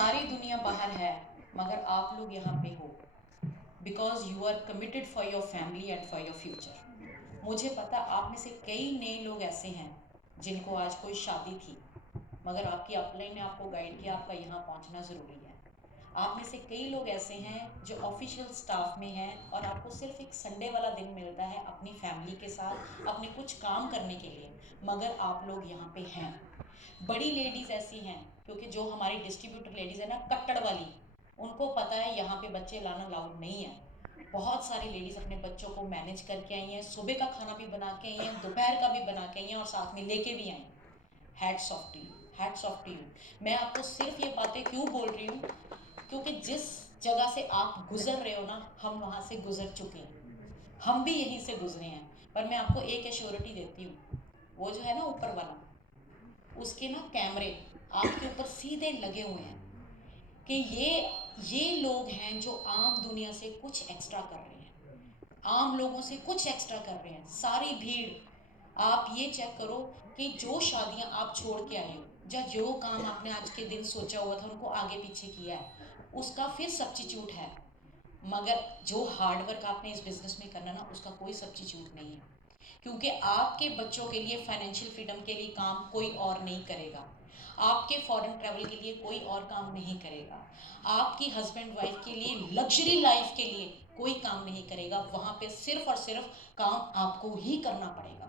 सारी दुनिया बाहर है मगर आप लोग यहाँ पे हो because you are committed for your family and for your future. मुझे पता आप में से कई नए लोग ऐसे हैं जिनको आज कोई शादी थी मगर आपकी अपलाइन ने आपको गाइड किया, आपका यहाँ पहुँचना ज़रूरी है। आप में से कई लोग ऐसे हैं जो ऑफिशियल स्टाफ में हैं और आपको सिर्फ एक संडे वाला दिन मिलता है अपनी फैमिली के साथ अपने कुछ काम करने के लिए, मगर आप लोग यहाँ पे हैं। बड़ी लेडीज़ ऐसी हैं क्योंकि जो हमारी डिस्ट्रीब्यूटर लेडीज़ है ना कट्टड़ वाली, उनको पता है यहाँ पे बच्चे लाना अलाउड नहीं है। बहुत सारी लेडीज़ अपने बच्चों को मैनेज करके आई हैं, सुबह का खाना भी बना के आई हैं, दोपहर का भी बना के आई हैं और साथ में लेके भी आई। Hats off to you, hats off to you. मैं आपको सिर्फ ये बातें क्यों बोल रही हूँ क्योंकि जिस जगह से आप गुजर रहे हो ना, हम वहाँ से गुजर चुके हैं, हम भी यहीं से गुजरे हैं। पर मैं आपको एक एश्योरिटी देती हूँ, वो जो है ना ऊपर वाला, उसके ना कैमरे आपके ऊपर सीधे लगे हुए हैं कि ये लोग हैं जो आम दुनिया से कुछ एक्स्ट्रा कर रहे हैं, आम लोगों से कुछ एक्स्ट्रा कर रहे हैं। सारी भीड़, आप ये चेक करो कि जो शादियां आप छोड़ के आए हो या जो काम आपने आज के दिन सोचा हुआ था उनको आगे पीछे किया है, उसका फिर सब्स्टिट्यूट है। मगर जो हार्ड वर्क आपने इस बिजनेस में करना ना, उसका कोई सब्स्टिट्यूट नहीं है। क्योंकि आपके बच्चों के लिए फाइनेंशियल फ्रीडम के लिए काम कोई और नहीं करेगा, आपके फॉरेन ट्रैवल के लिए कोई और काम नहीं करेगा, आपकी हस्बैंड वाइफ के लिए लग्जरी लाइफ के लिए कोई काम नहीं करेगा। वहाँ पे सिर्फ और सिर्फ काम आपको ही करना पड़ेगा।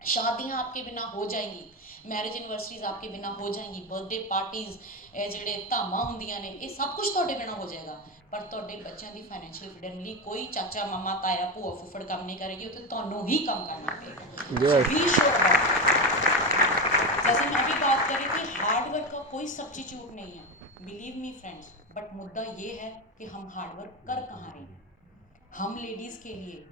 शादियां आपके बिना हो जाएंगी, मैरिज एनिवर्सरीज आपके बिना हो जाएंगी, बर्थडे पार्टीज ਜਿਹੜੇ ਧਾਮਾਂ ਹੁੰਦੀਆਂ ਨੇ ਇਹ ਸਭ ਕੁਝ ਤੁਹਾਡੇ ਬਿਨਾ ਹੋ ਜਾਏਗਾ। ਪਰ ਤੁਹਾਡੇ ਬੱਚਿਆਂ ਦੀ ਫਾਈਨੈਂਸ਼ੀਅਲ ਫਰੀडम ਲਈ ਕੋਈ ਚਾਚਾ ਮਾਮਾ ਤਾਇਆ ਭੂਆ ਫੁੱਫੜ ਕੰਮ ਨਹੀਂ ਕਰੇਗੀ, ਉਹ ਤੇ ਤੁਹਾਨੂੰ ਹੀ ਕੰਮ करना पड़ेगा। सो Yes. Be sure. जैसे मैं अभी बात कर रही थी, हार्ड वर्क का कोई सब्स्टिट्यूट नहीं है, बिलीव मी फ्रेंड्स। बट मुद्दा ये है कि हम हार्ड वर्क कर कहाँ रहे हैं। हम लेडीज़ के लिए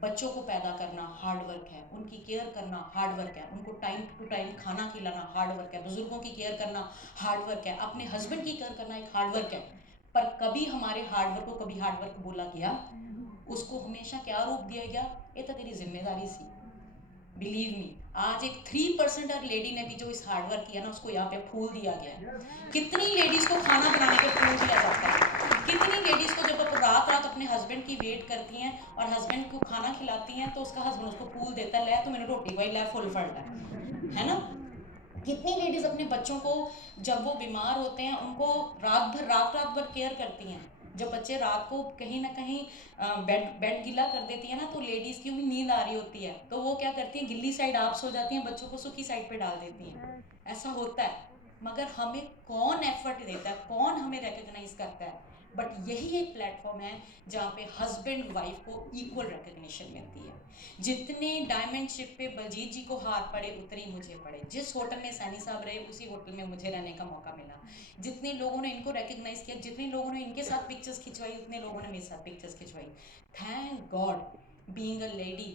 बच्चों को पैदा करना हार्ड वर्क है, उनकी केयर करना हार्ड वर्क है, उनको टाइम टू टाइम खाना खिलाना हार्ड वर्क है, बुजुर्गों की केयर करना हार्ड वर्क है, अपने हस्बैंड की केयर करना एक हार्ड वर्क है। पर कभी हमारे हार्ड वर्क को कभी हार्ड वर्क बोला गया? उसको हमेशा क्या रूप दिया गया? ये तो तेरी जिम्मेदारी सी। बिलीव मी, आज एक 3% और लेडी ने भी जो इस हार्डवर्क किया ना, उसको यहाँ पे फूल दिया गया है। कितनी लेडीज को खाना बनाने पे फूल दिया जाता है, कितनी लेडीज को जब रात रात अपने हस्बैंड की वेट करती हैं और हस्बैंड को खाना खिलाती हैं तो उसका हस्बैंड उसको फूल देता है, ले तो मैंने रोटी वही ला फुल फल है ना। कितनी लेडीज अपने बच्चों को जब वो बीमार होते हैं उनको रात भर केयर करती हैं। जब बच्चे रात को कहीं ना कहीं बेड बेड गीला कर देती है ना, तो लेडीज की भी नींद आ रही होती है तो वो क्या करती हैं, गिल्ली साइड आप सो जाती हैं, बच्चों को सूखी साइड पे डाल देती हैं। ऐसा होता है। मगर हमें कौन एफर्ट देता है, कौन हमें रिकग्नाइज करता है? बट यही एक प्लेटफॉर्म है जहाँ पे हस्बैंड वाइफ को इक्वल रिकग्निशन मिलती है। जितने डायमंड शिप पे बलजीत जी को हार पड़े उतने ही मुझे पड़े, जिस होटल में सैनी साहब रहे उसी होटल में मुझे रहने का मौका मिला। जितने लोगों ने इनको रिकग्नाइज किया, जितने लोगों ने इनके साथ पिक्चर्स खिंचवाई, उतने लोगों ने मेरे साथ पिक्चर्स खिंचवाई। Thank God being a lady,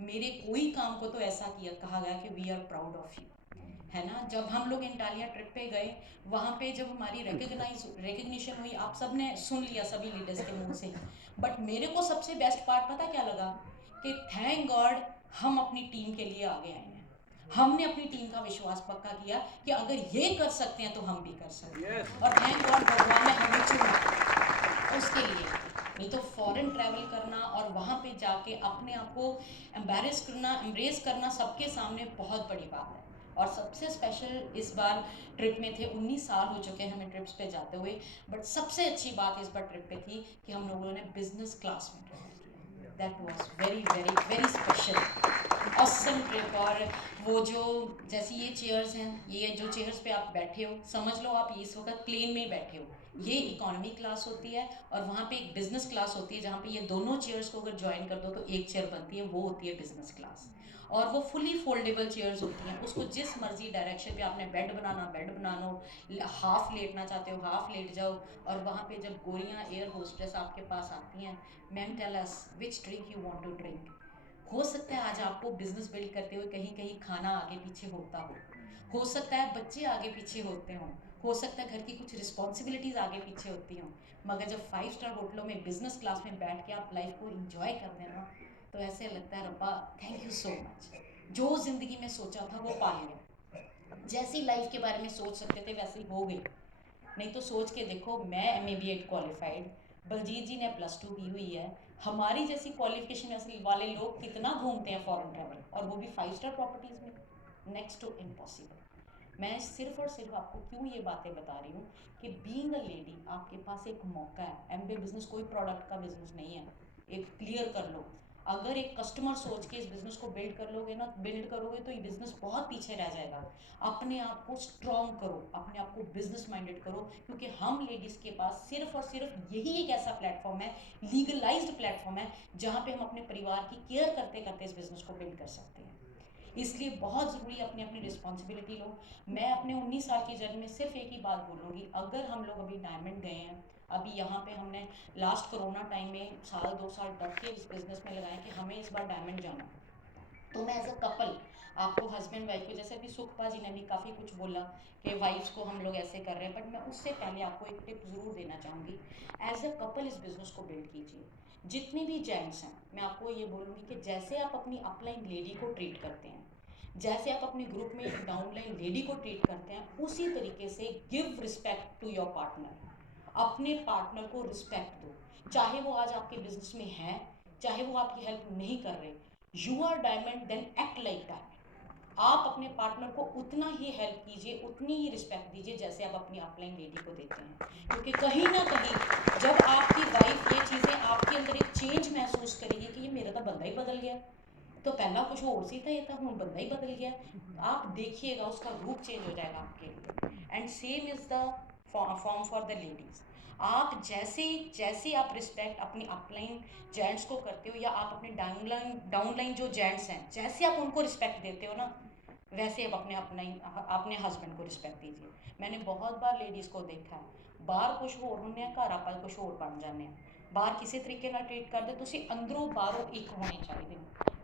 मेरे कोई काम को तो ऐसा किया कहा गया कि we are proud of you, है ना। जब हम लोग इंटालिया ट्रिप पे गए, वहाँ पे जब हमारी रिकग्निशन हुई, आप सब ने सुन लिया सभी लीडर्स के मुंह से। बट मेरे को सबसे बेस्ट पार्ट पता क्या लगा? कि थैंक गॉड हम अपनी टीम के लिए आगे आए हैं। हमने अपनी टीम का विश्वास पक्का किया कि अगर ये कर सकते हैं तो हम भी कर सकते हैं। yes. और थैंक गॉड भगवान ने हमें चुना उसके लिए। नहीं तो फॉरेन ट्रैवल करना और वहाँ पे जाके अपने आप को एम्बेरस करना, एम्ब्रेस करना सबके सामने बहुत बड़ी बात है। और सबसे स्पेशल इस बार ट्रिप में थे, 19 साल हो चुके हैं हमें ट्रिप्स पे जाते हुए। बट सबसे अच्छी बात इस बार ट्रिप पे थी कि हम लोगों ने बिजनेस क्लास में ट्रैवल किया। That was very very very special, awesome trip. और वो जो जैसी ये चेयर्स हैं, ये जो चेयर्स पे आप बैठे हो, समझ लो आप इस वक्त प्लेन में बैठे हो। ये इकोनॉमी क्लास होती है और वहाँ पे एक बिजनेस क्लास होती है जहाँ पे ये दोनों चेयर्स को अगर ज्वाइन कर दो तो एक चेयर बनती है, वो होती है बिजनेस क्लास। और वो फुली फोल्डेबल चेयर्स होती हैं, उसको जिस मर्जी डायरेक्शन पे आपने बेड बनाना बेड बना लो, हाफ लेटना चाहते हो हाफ लेट जाओ। और वहाँ पे जब गोरियाँ एयर होस्टेस आपके पास आती हैं, ma'am tell us which drink you want to drink. हो सकता है आज आपको बिजनेस बिल्ड करते हुए कहीं कहीं खाना आगे पीछे होता हो सकता है बच्चे आगे पीछे होते हों, हो सकता है घर की कुछ रिस्पॉन्सिबिलिटीज़ आगे पीछे होती हों। मगर जब 5 स्टार होटलों में बिजनेस क्लास में बैठ के आप लाइफ को इंजॉय करते हैं ना, तो ऐसे लगता है रब्बा थैंक यू सो मच, जो ज़िंदगी में सोचा था वो पा लिया। जैसी लाइफ के बारे में सोच सकते थे वैसे ही हो गई। नहीं तो सोच के देखो, मैं MA B.Ed क्वालिफाइड, बलजीत जी ने +2 की हुई है, हमारी जैसी क्वालिफिकेशन वाले लोग कितना घूमते हैं फॉरेन ट्रैवल, और वो भी 5 स्टार प्रॉपर्टीज़ में, नेक्स्ट टू इम्पॉसिबल। मैं सिर्फ और सिर्फ आपको क्यों ये बातें बता रही हूँ कि बीइंग अ लेडी आपके पास एक मौका है। MBA बिजनेस कोई प्रोडक्ट का बिजनेस नहीं है, एक क्लियर कर लो। अगर एक कस्टमर सोच के इस बिज़नेस को बिल्ड कर लोगे ना, बिल्ड करोगे तो ये बिज़नेस बहुत पीछे रह जाएगा। अपने आप को स्ट्रॉन्ग करो, अपने आप को बिजनेस माइंडेड करो, क्योंकि हम लेडीज़ के पास सिर्फ और सिर्फ यही एक ऐसा प्लेटफॉर्म है, लीगलाइज्ड प्लेटफॉर्म है, जहाँ पे हम अपने परिवार की केयर करते करते इस बिज़नेस को बिल्ड कर सकते हैं। इसलिए बहुत ज़रूरी अपनी अपनी रिस्पॉन्सिबिलिटी लो। मैं अपने 19 साल की जर्नी में सिर्फ एक ही बात बोलूँगी, अगर हम लोग अभी डायमंड गए हैं, अभी यहाँ पे हमने लास्ट कोरोना टाइम में 1-2 साल डट के इस बिज़नेस में लगाए कि हमें इस बार डायमंड जाना, तो मैं एज अ कपल आपको, हस्बैंड वाइफ को, जैसे अभी सुखपा जी ने भी काफ़ी कुछ बोला कि वाइफ्स को हम लोग ऐसे कर रहे हैं, बट मैं उससे पहले आपको एक टिप ज़रूर देना चाहूँगी। एज अ कपल इस बिज़नेस को बिल्ड कीजिए। जितने भी जेंट्स हैं, मैं आपको ये बोलूँगी कि जैसे आप अपनी अपलाइन लेडी को ट्रीट करते हैं, जैसे आप अपने ग्रुप में एक डाउनलाइन लेडी को ट्रीट करते हैं, उसी तरीके से give respect to your partner. अपने पार्टनर को रिस्पेक्ट दो, चाहे वो आज आपके बिजनेस में है, चाहे वो आपकी हेल्प नहीं कर रहे। You are diamond, then act like diamond. आप अपने पार्टनर को उतना ही हेल्प कीजिए, उतनी ही रिस्पेक्ट दीजिए जैसे आप अपनी अपलाइन लेडी को देते हैं, क्योंकि कहीं ना कहीं जब आपकी वाइफ ये चीज़ें आपके अंदर एक चेंज महसूस करेगी कि ये मेरा तो बंदा ही बदल गया, तो पहला कुछ और सी था, ये था, हूँ बंदा ही बदल गया, आप देखिएगा उसका रूप चेंज हो जाएगा आपके लिए। And same is the form for the ladies. आप जैसे जैसे आप रिस्पेक्ट अपनी अपलाइन जेंट्स को करते हो, या आप अपने डाउनलाइन जो जेंट्स हैं, जैसे आप उनको रिस्पेक्ट देते हो ना, वैसे आप अपने हस्बैंड को रिस्पेक्ट दीजिए। मैंने बहुत बार लेडीज़ को देखा है, बाहर कुछ होर होंगे हैं, घर आप कुछ होर बन जाने हैं। बाहर किसी तरीके ना ट्रीट करते, तुसी अंदरों बाहरों एक होने चाहिए।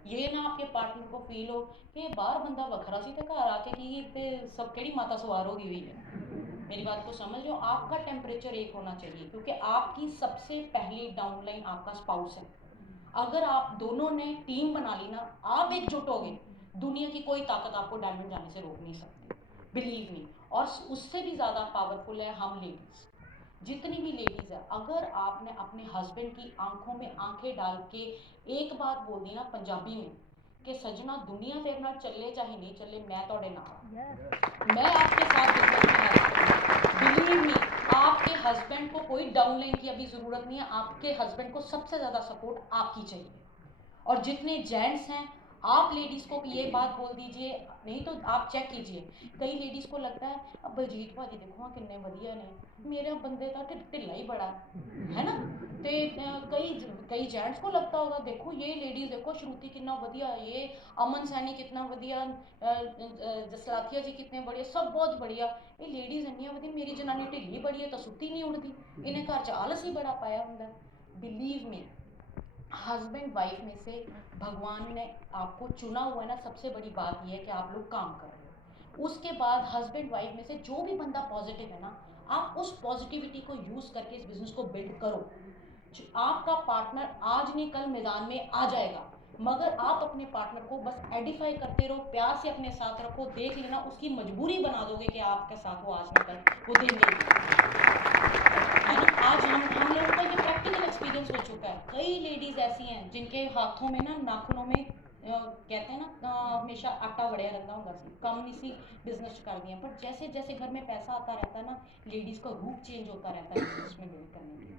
ये ना आपके पार्टनर को फील हो कि बाहर बंदा वखरा सी ते घर आके की ते सब केड़ी माता सवार होगी हुई है। मेरी बात को समझ लो, आपका टेम्परेचर एक होना चाहिए, क्योंकि आपकी सबसे पहली डाउनलाइन आपका स्पाउस है। अगर आप दोनों ने टीम बना ली ना, आप एकजुट हो गए, दुनिया की कोई ताकत आपको डायमंड जाने से रोक नहीं सकती, बिलीव मी। और उससे भी ज़्यादा पावरफुल है हम लेडीज़। जितनी भी लेडीज़ है, अगर आपने अपने हस्बैंड की आंखों में आंखें डाल के एक बात बोल दी ना पंजाबी में कि सजना दुनिया तेरे नाल चले चाहे नहीं चले, मैं तोड़े नाल, मैं आपके साथ बिजनेस में हेल्प करूँगी, बिलीव मी। आपके हस्बैंड को कोई डाउनलाइन की अभी ज़रूरत नहीं है, आपके हस्बैंड को सबसे ज़्यादा सपोर्ट आपकी चाहिए। और जितने जेंट्स हैं, आप लेडीज़ को ये बात बोल दीजिए, नहीं तो आप चेक कीजिए, कई लेडीज़ को लगता है अब बलजीत भाजी देखो हाँ किन्ने वधिया ने, मेरे बंदे का ढिल्ला ही बड़ा है ना। तो कई कई जेंट्स को लगता होगा देखो ये लेडीज़ देखो, श्रुति कितना वधिया, ये अमन सैनी कितना वधिया, जसलाथिया जी कितने बढ़िया, सब बहुत बढ़िया, ये लेडीज़ इन्नियां वधिया, मेरी जनानी ढिल्ली बड़ी है तो सुत्ती नहीं उठती, इन्हें घर च आलस ही बड़ा पाया होंगे। बिलीव मी, हस्बैंड वाइफ में से भगवान ने आपको चुना हुआ है ना, सबसे बड़ी बात यह है कि आप लोग काम कर रहे हो। उसके बाद हस्बैंड वाइफ में से जो भी बंदा पॉजिटिव है ना, आप उस पॉजिटिविटी को यूज़ करके इस बिजनेस को बिल्ड करो। आपका पार्टनर आज नहीं कल मैदान में आ जाएगा, मगर आप अपने पार्टनर को बस एडिफाई करते रहो, प्यार से अपने साथ रखो, देख लेना उसकी मजबूरी बना दोगे कि आपके साथ वो आज नहीं कल वो देंगे, है ना। आज हम लोगों का ये प्रैक्टिकल एक्सपीरियंस हो चुका है। कई लेडीज़ ऐसी हैं जिनके हाथों में ना, नाखूनों में कहते हैं ना हमेशा आटा वड़िया रहता होगा सी, कम नहीं सी बिजनेस कर दिया, पर जैसे जैसे घर में पैसा आता रहता है ना, लेडीज़ का रूप चेंज होता रहता है बिजनेस में बिल्ड करने के लिए।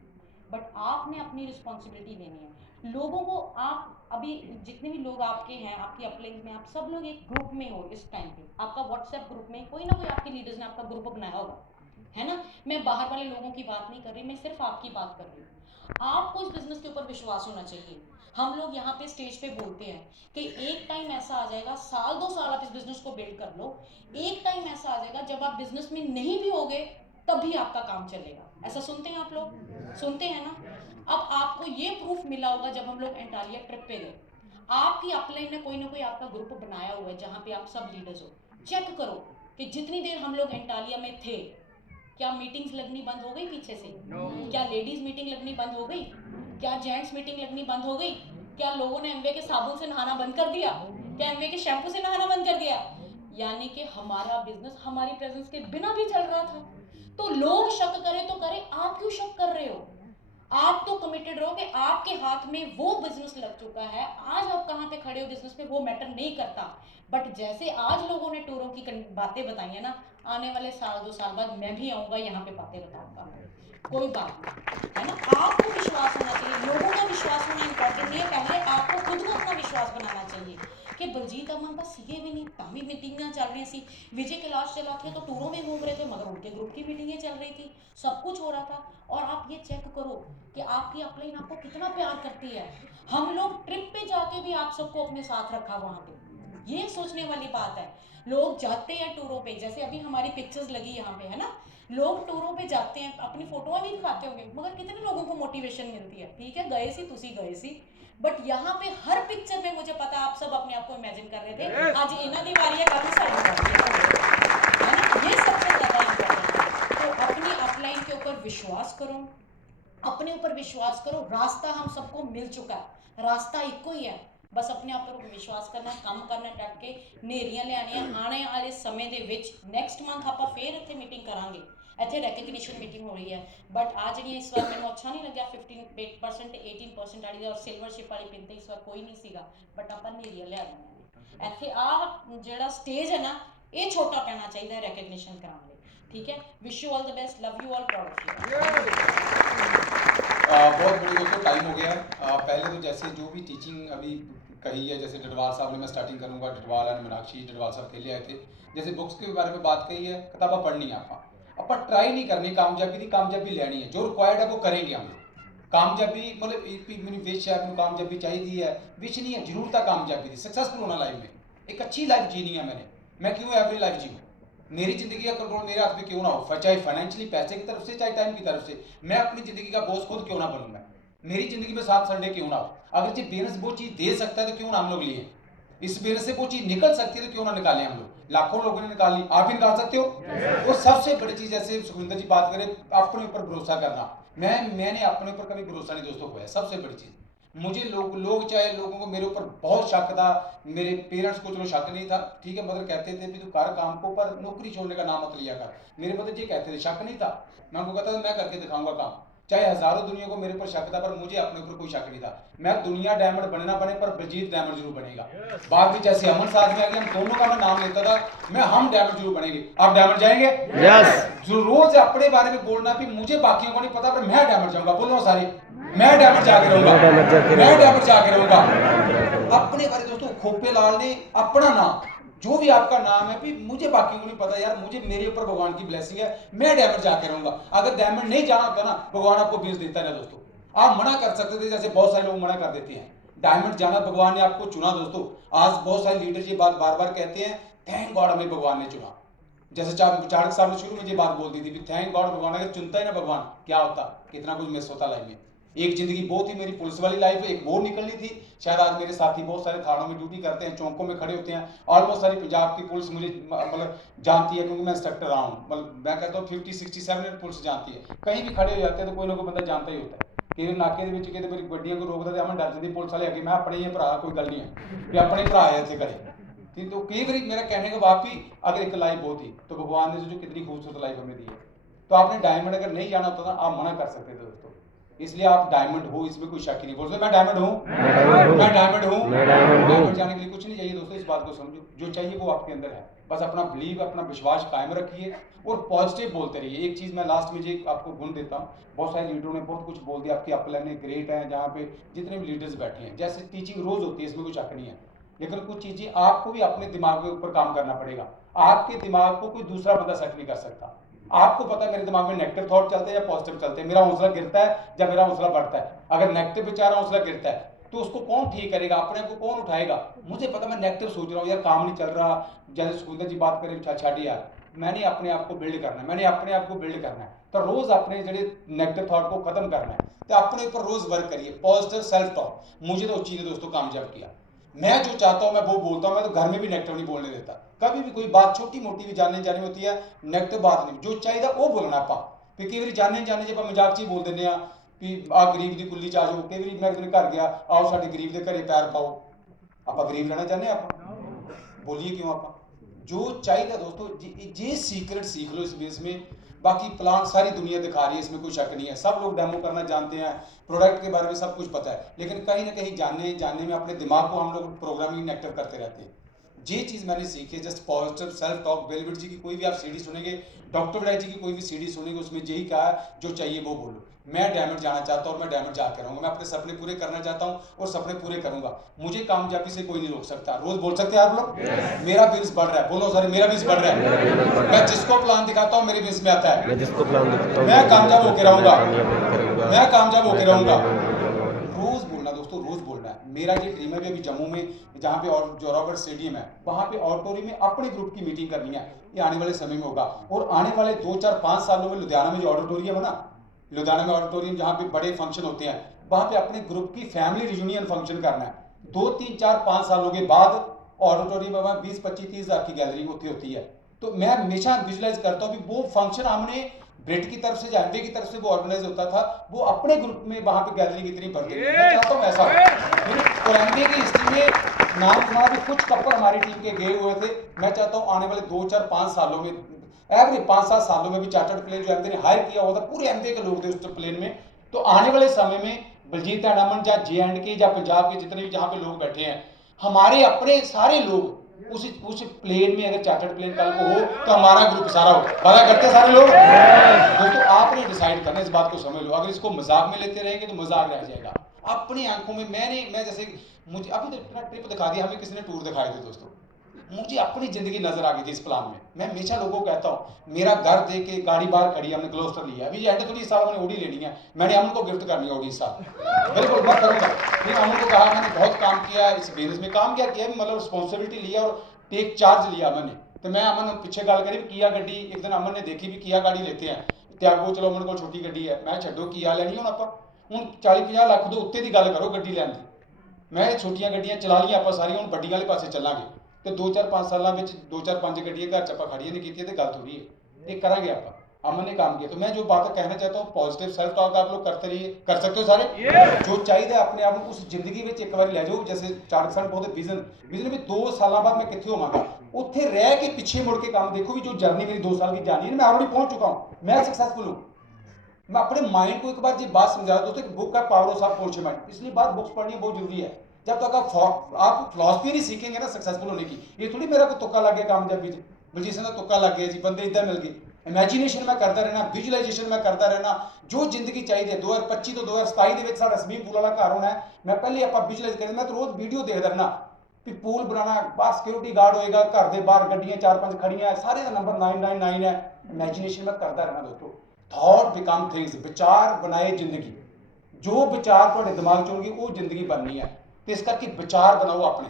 बट आपने अपनी रिस्पॉन्सिबिलिटी लेनी है। लोगों को आप अभी जितने भी लोग आपके हैं, आपकी अपलाइन में, आप सब लोग एक ग्रुप में हो इस टाइम पे, आपका व्हाट्सएप ग्रुप में कोई ना कोई आपके लीडर्स ने आपका ग्रुप बनाया होगा, है ना। मैं बाहर वाले लोगों की बात नहीं कर रही, मैं सिर्फ आपकी बात कर रही हूँ। आपको इस बिजनेस के ऊपर विश्वास होना चाहिए। हम लोग यहाँ पे स्टेज पे बोलते हैं कि एक टाइम ऐसा आ जाएगा, 1-2 साल आप इस बिजनेस को बिल्ड कर लो, एक टाइम ऐसा आ जाएगा जब आप बिजनेस में नहीं भी होगे तब भी आपका काम चलेगा। ऐसा सुनते हैं आप लोग, सुनते हैं ना। अब आपको ये प्रूफ मिला होगा जब हम लोग एंटालिया ट्रिप पे गए, आपकी अपलाइन ने कोई ना कोई आपका ग्रुप बनाया हुआ है जहाँ पे आप सब लीडर्स हो। चेक करो कि जितनी देर हम लोग एंटालिया में थे, क्या मीटिंग्स लगनी बंद हो गई पीछे से? क्या लेडीज मीटिंग लगनी बंद हो गई? क्या जेंट्स मीटिंग लगनी बंद हो गई? क्या लोगों ने एमवे के साबुन से नहाना बंद कर दिया? क्या एमवे के शैम्पू से नहाना बंद कर दिया? यानी कि हमारा बिजनेस हमारी प्रेजेंस के बिना भी चल रहा था। तो लोग शक करें तो करें, आप क्यों शक कर रहे हो? आप तो कमिटेड रहो कि आपके हाथ में वो बिजनेस लग चुका है। आज आप कहाँ पे खड़े हो बिजनेस में वो मैटर नहीं करता, बट जैसे आज लोगों ने टूरों की बातें बताई है ना, आने वाले साल 2 साल बाद मैं भी आऊंगा यहाँ पे बातें बताऊंगा, कोई बात नहीं, है ना। आपको विश्वास होना चाहिए, लोगों का विश्वास होना इंपॉर्टेंट नहीं है, पहले आपको खुद को अपना विश्वास बनाना चाहिए कि बलजीत अमन बस सीखे भी नहीं, तामी मीटिंगें चल रही सी, विजय कैलाश चला थे तो टूरों में घूम रहे थे, मगर उनके ग्रुप की मीटिंगें चल रही थी, सब कुछ हो रहा था। और आप ये चेक करो कि आपकी अपलाइन आपको कितना प्यार करती है। हम लोग ट्रिप पे जाके भी आप सबको अपने साथ रखा वहां पे, ये सोचने वाली बात है। लोग जाते हैं टूरों पे, जैसे अभी हमारी पिक्चर्स लगी यहाँ पे, है ना, लोग टूरों पे जाते हैं, अपनी फोटोआं भी दिखाते होंगे, मगर कितने लोगों को मोटिवेशन मिलती है। ठीक है, गए सी तुसी गए सी, बट यहाँ पे हर पिक्चर में मुझे पता आप सब अपने आप को इमेजिन कर रहे थे आज इन्हों की बारी है, कल साड़ी बारी है ना, ये सबसे ज्यादा इंपॉर्टेंट है। तो अपनी अपलाइन के ऊपर विश्वास करो, अपने ऊपर विश्वास करो, रास्ता हम सबको मिल चुका है, रास्ता इको ही है, बस अपने आप पर विश्वास करना, काम करना, डट के नेरियां लियानियां। आने वाले समय ਦੇ ਵਿੱਚ ਨੈਕਸਟ ਮੰਥ ਆਪਾਂ ਫੇਰ ਇੱਥੇ ਮੀਟਿੰਗ ਕਰਾਂਗੇ, ਇੱਥੇ ਰੈਕਗਨੀਸ਼ਨ ਮੀਟਿੰਗ ਹੋ ਰਹੀ ਹੈ, ਬਟ ਆ ਜਿਹੜੀ ਇਸ ਵਾਰ ਮੈਨੂੰ ਅੱਛਾ ਨਹੀਂ ਲੱਗਿਆ 15% ਤੇ 18% ਵਾਲੀ ਔਰ ਸਿਲਵਰਸ਼ਿਪ ਵਾਲੀ ਪਿੰਨ ਤੇ ਇਸ ਵਾਰ ਕੋਈ ਨਹੀਂ ਸੀਗਾ, ਬਟ ਆਪਾਂ ਨੇਰੀਆਂ ਲਿਆ ਦਿੰਦੇ ਇੱਥੇ। ਆ ਜਿਹੜਾ ਸਟੇਜ ਹੈ ਨਾ, ਇਹ ਛੋਟਾ ਪੈਣਾ ਚਾਹੀਦਾ ਰੈਕਗਨੀਸ਼ਨ ਕਰਾਉਣ ਲਈ। ठीक है, wish you all the best, love you all, proud of you. बहुत बड़ी दोस्तों टाइम हो गया है। पहले तो जैसे जो भी टीचिंग अभी कही है, जैसे डडवाल साहब ने, मैं स्टार्टिंग करूंगा, डडवाल एंड मीनाक्षी डडवाल साहब खेले आए थे, जैसे बुक्स के बारे में बात कही है, किताबा पढ़नी है आप ट्राई नहीं करनी, कामयाबी लेनी है, जो रिक्वायर्ड है वो करेंगे हम लोग। कामयाबी मतलब मैंने विश है, मैंने कामयाबी चाहिए है, विश नहीं है, जरूरत है कामयाबी दी, सक्सेसफुल होना लाइफ में, एक अच्छी लाइफ जीनी है मैंने, मैं क्यों एवरेज लाइफ जीऊँ, मेरी जिंदगी का कंट्रोल मेरे हाथ में क्यों ना हो, चाहे फाइनेंशियली पैसे की तरफ से, चाहे टाइम की तरफ से, मैं अपनी जिंदगी का बॉस खुद क्यों ना बनूं, मैं मेरी जिंदगी में 7 संडे क्यों ना हो, अगर जो बिजनेस वो चीज दे सकता है तो क्यों ना हम लोग लिए, इस बिजनेस से वो चीज निकल सकती है तो क्यों ना निकाले हम लोग, लाखों लोगों ने निकाली, आप भी निकाल सकते हो। और सबसे बड़ी चीज, जैसे सुखविंदर जी बात करें, अपने ऊपर भरोसा करना, मैंने अपने ऊपर कभी भरोसा नहीं दोस्तों खोया, सबसे बड़ी चीज मुझे लोग चाहे लोगों को मेरे ऊपर बहुत शक था, मेरे पेरेंट्स को चलो शक नहीं था, ठीक है, मदर कहते थे भी तू कर काम को, पर नौकरी छोड़ने का नाम मत लिया कर, मेरे मदर जी कहते थे, शक नहीं था, मैं उनको कहता था मैं करके दिखाऊंगा काम, चाहे हजारों दुनिया को मेरे ऊपर शक था, पर मुझे अपने ऊपर कोई शक नहीं था, मैं दुनिया डायमंड बने ना बने, पर बलजीत डायमंड जरूर बनेगा। बाद में जैसे अमन साथ में आ गया, हम दोनों का मैं नाम लेता था, हम डायमंड जरूर बनेंगे, आप डायमंड जाएंगे, यस। रोज अपने बारे में बोलना भी, मुझे बाकियों को नहीं पता, पर मैं डायमंड जाऊंगा, बोलो सारे, मैं डायमंड जाके रहूंगा, मैं डायमंड जाके रहूंगा। अपने बारे दोस्तों, खोपे लाल ने अपना नाम, जो भी आपका नाम है, भी मुझे बाकी को नहीं पता यार, मुझे मेरे ऊपर भगवान की ब्लेसिंग है, मैं डायमंड जाके रहूंगा। अगर डायमंड नहीं जाना होता ना, भगवान आपको बीज देता है ना दोस्तों, आप मना कर सकते थे, जैसे बहुत सारे लोग मना कर देते हैं, डायमंड जाना भगवान ने आपको चुना दोस्तों। आज बहुत सारे लीडर ये बात बार बार कहते हैं, थैंक गॉड हमें भगवान ने चुना, जैसे चाणक्य साहब ने शुरू में ये बात बोल दी थी, थैंक गॉड भगवान अगर चुनता है ना भगवान, क्या होता, कितना कुछ मिस होता लाइफ में। एक जिंदगी बहुत ही मेरी पुलिस वाली लाइफ, एक वो निकलनी थी, शायद आज मेरे साथी बहुत सारे थानों में ड्यूटी करते हैं, चौकों में खड़े होते हैं, ऑलमोस्ट सारी पंजाब की पुलिस मुझे मतलब जानती है, क्योंकि मैं इंस्ट्रक्टर रहा हूँ, मतलब मैं कहता हूँ 50-60-70 पुलिस जानती है, कहीं भी खड़े हो जाते हैं तो कोई ना कोई बंदा जानता ही होता है, कि नाके ਦੇ ਵਿੱਚ ਕਿਤੇ ਮੇਰੀ ਗੱਡੀਆਂ को रोकदा ਤੇ मैं डर जाती पुलिस वाले, मैं अपने ही भरा, कोई गल नहीं है कि अपने भरा है इतने खड़े। तो कई बार मेरा कहने का बाप भी, अगर एक लाइफ होती तो भगवान ने जो कितनी खूबसूरत लाइफ हमें दी है, तो आपने डायमंड अगर नहीं जाना होता ना, आप मना कर सकते थे दोस्तों, इसलिए आप डायमंड हो, इसमें कोई शक ही नहीं, बोलते मैं डायमंड हूँ, मैं डायमंड हूँ, डायमंड जाने के लिए कुछ नहीं चाहिए दोस्तों, इस बात को समझो, जो चाहिए वो आपके अंदर है, बस अपना बिलीव, अपना विश्वास कायम रखिए और पॉजिटिव बोलते रहिए। एक चीज मैं लास्ट में जो आपको गुण देता हूँ, बहुत सारे लीडरों ने बहुत कुछ बोल दिया, आपकी अपलाइन ग्रेट है, जहाँ पे जितने भी लीडर्स बैठे हैं, जैसे टीचिंग रोज होती है, इसमें कोई शक नहीं है, लेकिन कुछ चीजें आपको भी अपने दिमाग के ऊपर काम करना पड़ेगा, आपके दिमाग को कोई दूसरा बंदा सेट नहीं कर सकता। आपको पता है मेरे दिमाग में नेगेटिव थॉट चलते हैं या पॉजिटिव चलते हैं, मेरा हौसला गिरता है या मेरा हौसला बढ़ता है, अगर नेगेटिव विचार हौसला गिरता है तो उसको कौन ठीक करेगा, अपने आप को कौन उठाएगा, मुझे पता, मैं नेगेटिव सोच रहा हूँ यार, काम नहीं चल रहा, जैसे सुखविंदर जी बात करें, छाड़ी यार, मैंने अपने आप को बिल्ड करना है, मैंने अपने आप को बिल्ड करना है, तो रोज अपने जो नेगेटिव थॉट को खत्म करना है, तो अपने ऊपर रोज वर्क करिए, पॉजिटिव सेल्फ टॉक, मुझे तो उस चीज ने दोस्तों कामयाब किया, मैं जो चाहता हूं मैं वो बोलता हूं, मैं तो घर में भी नेगेटिव नहीं बोलने देता, कभी भी कोई बात छोटी मोटी भी जानने जानी होती है, नेगेटिव बात नहीं, जो चाहिए वो बोलना आपा, फिर कई बार जानने जाने जब मजाक च बोल देने भी आ गरीब की कुल्ली च आ जाओ, कई बार मैं एक दिन घर गया, आओ साडे गरीब के घरे पैर पाओ, आप गरीब रहना चाहते आप, बोलिए क्यों आप, जो चाहिए दोस्तों ये सीक्रेट सीख लो इस बेस में। बाकी प्लान सारी दुनिया दिखा रही है, इसमें कोई शक नहीं है, सब लोग डेमो करना जानते हैं, प्रोडक्ट के बारे में सब कुछ पता है, लेकिन कहीं ना कहीं जानने में अपने दिमाग को हम लोग प्रोग्रामिंग एक्टिव करते रहते हैं। ये चीज़ मैंने सीखी है, जस्ट पॉजिटिव सेल्फ टॉक। बेलविट जी की कोई भी आप सीडी सुनेंगे, डॉक्टर विनायक जी की कोई भी सीडी सुनेंगे, उसमें यही कहा है जो चाहिए वो बोलो। मैं डायमंड जाना चाहता हूँ और मैं डायमंड जाकर रहूँगा, मैं अपने सपने पूरे करना चाहता हूँ और सपने पूरे करूँगा। मुझे कामयाबी से कोई नहीं रोक सकता। रोज बोल सकते हैं आप लोग, मेरा बिल्स बढ़ रहा है, बोलो सर मेरा बिल्स बढ़ रहा है। मैं जिसको प्लान दिखाता हूँ मेरे बिल्स में आता है, मैं जिसको प्लान दिखाता हूँ मैं कामयाब होकर रहूँगा, मैं कामयाब होकर रहूँगा। रहूँगा। रोज बोलना दोस्तों, रोज बोलना है। मेरा ये ड्रीम है भी अभी जम्मू में जहाँ पे और जोरावर स्टेडियम है, वहाँ पे ऑडिटोरियम में अपने ग्रुप की मीटिंग करनी है। ये आने वाले समय में होगा, और आने वाले 2 4 5 सालों में लुधियाना में जो ऑडिटोरियम है ना, लुधियाना में ऑडिटोरियम जहाँ पे बड़े फंक्शन होते हैं, वहाँ पे अपने ग्रुप की फैमिली रियूनियन फंक्शन करना है। 2 3 4 5 सालों के बाद ऑडिटोरियम में 20 25 30 हज़ार की गैदरिंग होती है। तो मैं हमेशा विजुलाइज करता हूँ भी वो फंक्शन हमने ब्रिट की तरफ से या एमवे की तरफ से वो ऑर्गेनाइज होता था, वो अपने ग्रुप में वहां पे गैदरिंग इतनी बढ़ती है। मैं चाहता हूँ ऐसा हो। और एमवे की हिस्ट्री में नाम सुना भी कुछ कपल हमारी टीम के गए हुए थे। मैं चाहता हूँ आने वाले 2 4 5 सालों में, एवरेज 5 7 सालों में भी चार्टर्ड प्लेन जो एमवे ने हायर किया हुआ था, पूरे एमवे के लोग थे उस प्लेन में। तो आने वाले समय में बलजीत एंड अमन या JNK या पंजाब के जितने भी जहाँ पे लोग बैठे हैं, हमारे अपने सारे लोग उस प्लेन में, अगर चार्टर्ड प्लेन कल को हो तो हमारा ग्रुप सारा हो। वादा करते सारे लोग। दोस्तों आपने डिसाइड करना, इस बात को समझ लो। अगर इसको मजाक में लेते रहेंगे तो मजाक रह जाएगा। अपनी आंखों में मैं जैसे मुझे अभी तो इतना ट्रिप दिखा दिया हमें, किसी ने टूर दिखाए थे दोस्तों, मुझे अपनी जिंदगी नजर आ गई थी इस प्लान में। मैं हमेशा लोगों को कहता हूँ मेरा घर देख के गाड़ी बाहर खड़ी है, हमने ग्लोस्टर लिया, अभी एंड थोड़ी साल मैंने ओडी लेनी है, मैंने अमन को गिफ्ट करनी है ओडी इस साल, बिल्कुल मैं करूँगा। फिर अमन को कहा मैंने बहुत काम किया इस बिजनेस में, काम क्या किया मतलब रिस्पॉन्सिबिलिटी लिया और टेक चार्ज लिया मैंने। तो मैं अमन पिछे गल करी किया गड्डी, एक दिन अमन ने देखी भी किया गाड़ी लेते हैं त्यागो, चलो अमन को छोटी गड्डी है, मैं छड्डो किया लेनी हूँ आप हूँ 40 50 लाख तो उत्ते की गल करो गड्डी लैन की। मैं छोटियां गड्डियां चला लिया आप सारियां, हूँ बड्डियां वाले पासे चलांगे। तो 2 4 5 सालों में 2 4 5 गड्डियां घर च खड़ियां नहीं की तो गल थोड़ी है, ये करांगे आप। अमन ने काम किया। तो मैं जो बात कहना चाहता हूँ, पॉजिटिव सेल्फ टॉक आप लोग करते रहिए, कर सकते हो सारे। जो चाहिए अपने आप उस जिंदगी में एक बार ले जाओ। जैसे चार्ट सन बहुत विजन भी 2 साल बाद मैं कितने होवांगा, उत्थे रह के पीछे मुड़ के काम देखो भी जो जर्नी मेरी 2 साल की जानी है, मैं ऑलरेडी पहुंच चुका हूँ, मैं सक्सेसफुल हूँ। मैं अपने माइंड को एक बार ये बात समझा दोस्तों कि बुक का पावर ऑफ सबकॉन्शियस माइंड, इसलिए बात बुक्स पढ़नी बहुत जरूरी है। जब तक आप फिलॉसफी नहीं सीखेंगे ना सक्सेसफुल होने की, ये थोड़ी मेरा को तुक्का लग गया कामयाबी बलजीत सिंह का तुक्का लग गया जी, बंदे इधर मिल गए। इमेजिनेशन में करता रहना, विजुअलाइजेशन में करता रहना, जो जिंदगी चाहिए 2025 तो 2027 सारा स्विमिंग पूल वाला घर होना है। मैं पहले आप विजुअलाइज करें, मैं तो रोज वीडियो देखता रहना भी पूल बनाना, बाहर सिक्योरिटी गार्ड होएगा, घर के बाहर गड्डियां 4 5 खड़ियां है, सारे का नंबर 999 है। इमेजिनेशन में करता रहना दोस्तों। थॉट बिकम थिंग्स, विचार बनाए जिंदगी, जो विचार थोड़े दिमाग चुनगी वो जिंदगी बननी है। तो इस करके विचार बनाओ, अपने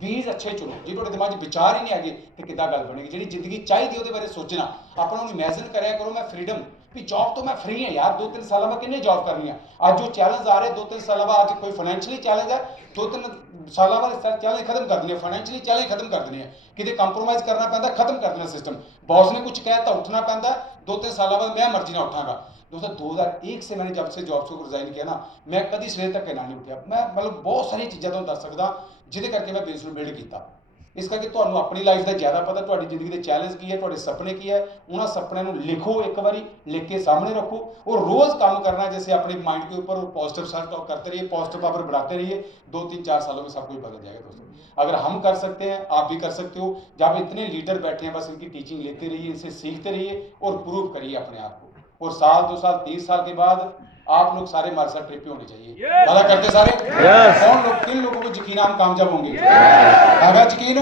बीज अच्छे चुनो। जे थोड़े दिमाग विचार ही नहीं आगे तो किदा गल बनेगी। जी जिंदगी चाहिए ਉਹਦੇ बारे सोचना, अपना इमेजिन कराया करो। मैं फ्रीडम भी जॉब तो मैं फ्री है यार, 2 3 साल में किन्ने जॉब करनी है। आज जो चैलेंज आ रहे 2 3 साल बाद, आज कोई फाइनेंशियली चैलेंज है 2 3 साल बाद चैलेंज खत्म कर देनी है, फाइनेंशियली चैलेंज खत्म कर देनी है, कितने कंप्रोमाइज करना पैंदा, खत्म कर देना सिस्टम। बॉस ने कुछ कहता उठना पैंदा, 2 3 साल बाद मैं मर्जी ना उठांगा। दोस्तों 2001 से मैंने जब से जॉब से रिजाइन किया ना, मैं कभी सवेर तक ना नहीं उठा। मैं मतलब बहुत सारी चीज़ें तुहानूं दस सकदा जिहदे करके मैं बिजनेस बिल्ड किया। इस करके तुहानूं अपनी लाइफ का ज़्यादा पता, तुहाडी जिंदगी के चैलेंज की है, तुहाडे सपने की है। उन्हां सपनों को लिखो, एक बारी लिख के सामने रखो और रोज़ काम करना जैसे अपने माइंड के ऊपर, और पॉजिटिव सेल्फ टॉक करते रहिए, पॉजिटिव पावर बढ़ाते रहिए। 2 3 4 सालों में सब कुछ बदल जाएगा दोस्तों। अगर हम कर सकते हैं आप भी कर सकते हो। जहाँ पे इतने लीडर बैठे हैं, बस इनकी टीचिंग लेते रहिए, इनसे सीखते रहिए और प्रूव करिए अपने आप को। और साल 2 साल 30 साल के बाद आप लोग सारे हमारे साथ ट्रिप पे होने चाहिए। वादा करते सारे? कौन लोग, किन लोगों को यकीन हम कामयाब होंगे? आगा यकीन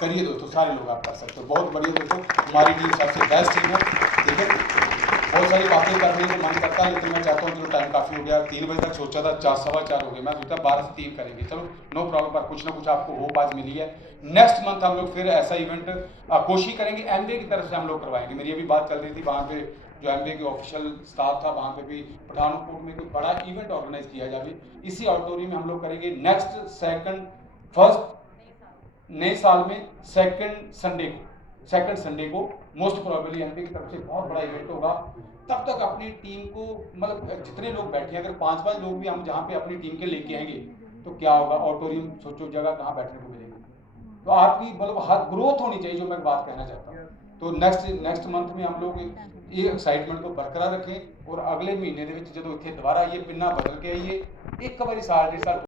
करिए दोस्तों, सारे लोग आप कर सकते हो। बहुत बढ़िया दोस्तों, हमारी टीम सबसे बेस्ट टीम है, ठीक है। बहुत सारी बातें करने को मन करता है, लेकिन मैं चाहता हूँ चलो टाइम काफ़ी हो गया। 3 बजे तक सोचा था, 4 सवा 4 हो गए। मैं सोचा 12 से 3 करेंगे, चलो नो प्रॉब्लम। पर कुछ ना कुछ आपको होप आज मिली है। नेक्स्ट मंथ हम लोग फिर ऐसा इवेंट कोशिश करेंगे, एमवे की तरफ से हम लोग करवाएंगे। मेरी अभी बात चल रही थी, वहाँ पे जो एमवे के ऑफिशियल स्टाफ था, वहाँ पे भी पठानकोट में कोई बड़ा इवेंट ऑर्गेनाइज किया जाए। इसी ऑडिटोरियम में हम लोग करेंगे नेक्स्ट फर्स्ट नए साल में सेकंड संडे को मोस्ट प्रोबेबली एमपी की तरफ से बहुत बड़ा इवेंट होगा। तब तक अपनी टीम को, मतलब जितने लोग बैठे हैं, अगर 5-5 लोग भी हम जहाँ पे अपनी टीम के लेके आएंगे तो क्या होगा। ऑडिटोरियम सोचो, जगह कहाँ बैठने को मिलेगी। तो आपकी मतलब हर ग्रोथ होनी चाहिए, जो मैं बात कहना चाहता हूँ। तो नेक्स्ट मंथ में हम लोग ये एक्साइटमेंट को बरकरार रखें और अगले महीने ਦੇ ਵਿੱਚ ਜਦੋਂ ਇੱਥੇ ਦੁਬਾਰਾ ਇਹ ਪਿੰਨਾ ਬਦਲ ਕੇ ਆਈਏ, ਇੱਕ ਵਾਰੀ ਸਾਲ 1.5 ਸਾਲ